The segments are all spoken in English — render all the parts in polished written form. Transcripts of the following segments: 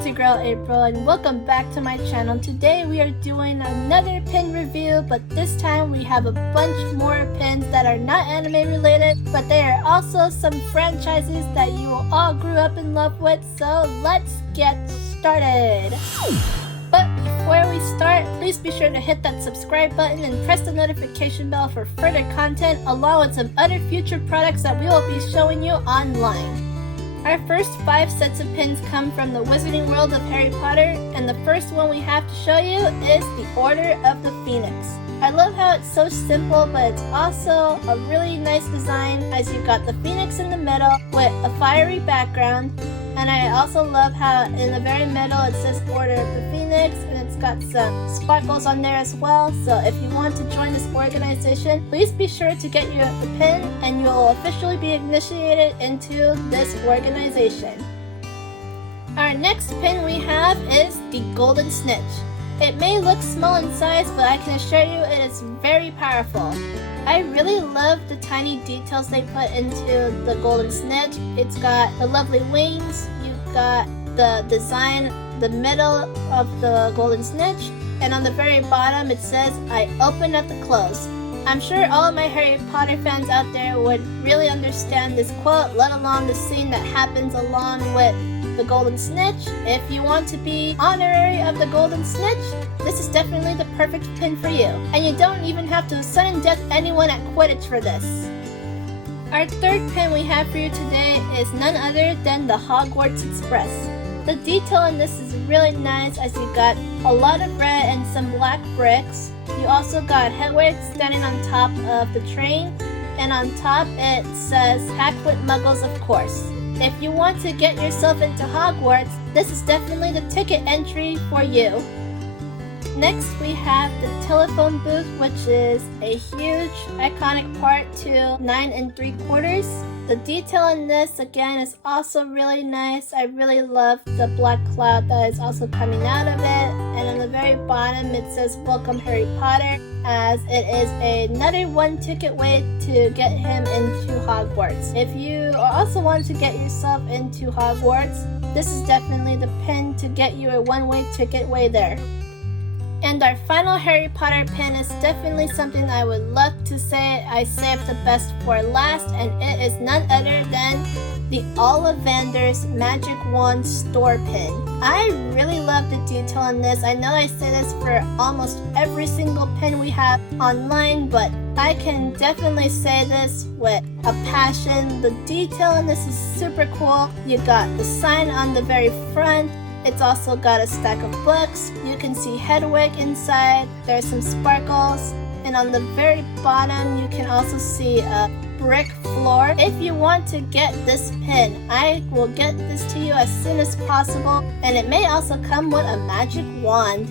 it's your girl April and welcome back to my channel. Today we are doing another pin review, but this time we have a bunch more pins that are not anime related, but they are also some franchises that you will all grew up in love with, so let's get started. But before we start, please be sure to hit that subscribe button and press the notification bell for further content along with some other future products that we will be showing you online. Our first 5 sets of pins come from the Wizarding World of Harry Potter, and the first one we have to show you is the Order of the Phoenix. I love how it's so simple, but it's also a really nice design as you've got the phoenix in the middle with a fiery background. And I also love how in the very middle it says Order of the Phoenix, and it's got some sparkles on there as well. So if you want to join this organization, please be sure to get your pin and you'll officially be initiated into this organization. Our next pin we have is the Golden Snitch. It may look small in size, but I can assure you it is very powerful. I really love the tiny details they put into the Golden Snitch. It's got the lovely wings, you've got the design, the middle of the Golden Snitch, and on the very bottom it says, "I open at the close." I'm sure all of my Harry Potter fans out there would really understand this quote, let alone the scene that happens along with the Golden Snitch. If you want to be honorary of the Golden Snitch, this is definitely the perfect pin for you. And you don't even have to sudden death anyone at Quidditch for this. Our third pin we have for you today is none other than the Hogwarts Express. The detail in this is really nice as you got a lot of red and some black bricks. You also got Hedwig standing on top of the train, and on top it says "Packed with Muggles, of course." If you want to get yourself into Hogwarts, this is definitely the ticket entry for you. Next we have the telephone booth, which is a huge iconic part to 9 3/4. The detail in this again is also really nice. I really love the black cloud that is also coming out of it, and on the very bottom it says "Welcome Harry Potter," as it is another one ticket way to get him into Hogwarts. If you also want to get yourself into Hogwarts, this is definitely the pin to get you a one-way ticket way there. And our final Harry Potter pin is definitely something I would love to say I saved the best for last, and it is none other than the Ollivander's Magic Wand Store pin. I really love the detail in this. I know I say this for almost every single pin we have online, but I can definitely say this with a passion. The detail in this is super cool. You got the sign on the very front. It's also got a stack of books. You can see Hedwig inside. There's some sparkles. And on the very bottom, you can also see a brick floor. If you want to get this pin, I will get this to you as soon as possible. And it may also come with a magic wand.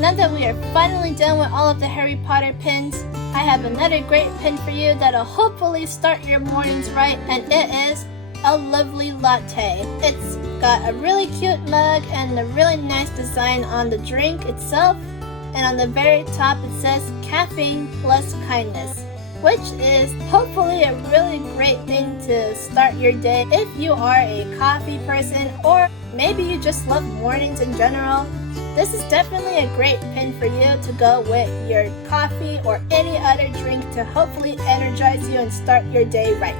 Now that we are finally done with all of the Harry Potter pins, I have another great pin for you that'll hopefully start your mornings right, and it is a lovely latte. It's got a really cute mug and a really nice design on the drink itself, and on the very top it says "Caffeine plus kindness," which is hopefully a really great thing to start your day if you are a coffee person, or maybe you just love mornings in general. This is definitely a great pin for you to go with your coffee or any other drink to hopefully energize you and start your day right.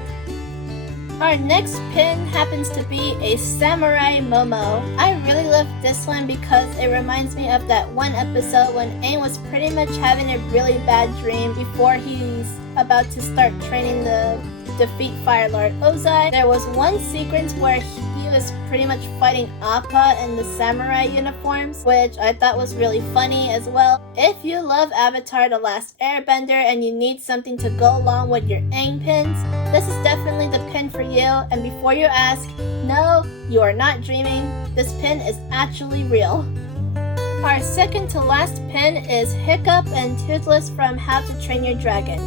Our next pin happens to be a Samurai Momo. I really love this one because it reminds me of that one episode when Aang was pretty much having a really bad dream before he's about to start training to defeat Fire Lord Ozai. There was one sequence where he was pretty much fighting Appa in the samurai uniforms, which I thought was really funny as well. If you love Avatar: The Last Airbender and you need something to go along with your Aang pins, this is definitely the pin for you. And before you ask, no, you are not dreaming. This pin is actually real. Our second to last pin is Hiccup and Toothless from How to Train Your Dragon.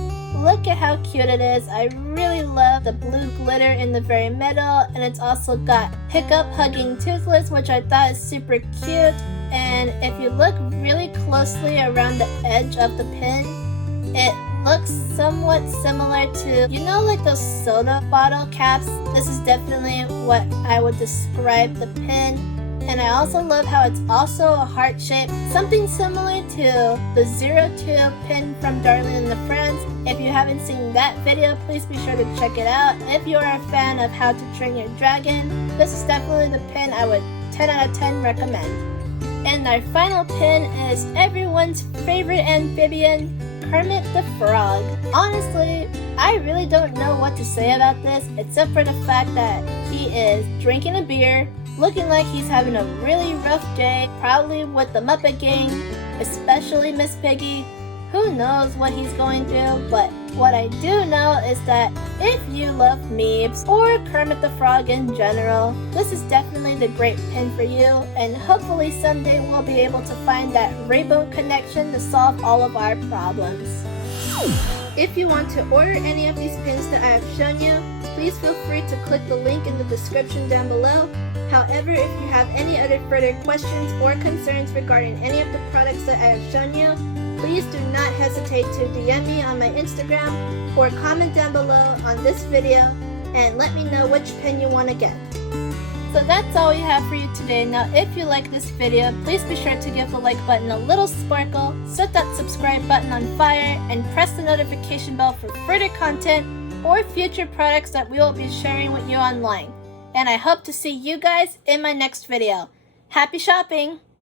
Look at how cute it is. I really love the blue glitter in the very middle, and it's also got Hiccup hugging Toothless, which I thought is super cute. And if you look really closely around the edge of the pin, it looks somewhat similar to, you know, like those soda bottle caps. This is definitely what I would describe the pin. And I also love how it's also a heart shape, something similar to the 02 pin from Darling in the Friends. If you haven't seen that video, please be sure to check it out. If you are a fan of How to Train Your Dragon, this is definitely the pin I would 10 out of 10 recommend. And our final pin is everyone's favorite amphibian, Kermit the Frog. Honestly, I really don't know what to say about this except for the fact that he is drinking a beer, looking like he's having a really rough day, probably with the Muppet Gang, especially Miss Piggy. Who knows what he's going through, but what I do know is that if you love memes or Kermit the Frog in general, this is definitely the great pin for you, and hopefully someday we'll be able to find that rainbow connection to solve all of our problems. If you want to order any of these pins that I have shown you, please feel free to click the link in the description down below. However, if you have any other further questions or concerns regarding any of the products that I have shown you, please do not hesitate to DM me on my Instagram or comment down below on this video and let me know which pin you want to get. So that's all we have for you today. Now if you like this video, please be sure to give the like button a little sparkle, set that subscribe button on fire, and press the notification bell for further content or future products that we will be sharing with you online. And I hope to see you guys in my next video. Happy shopping!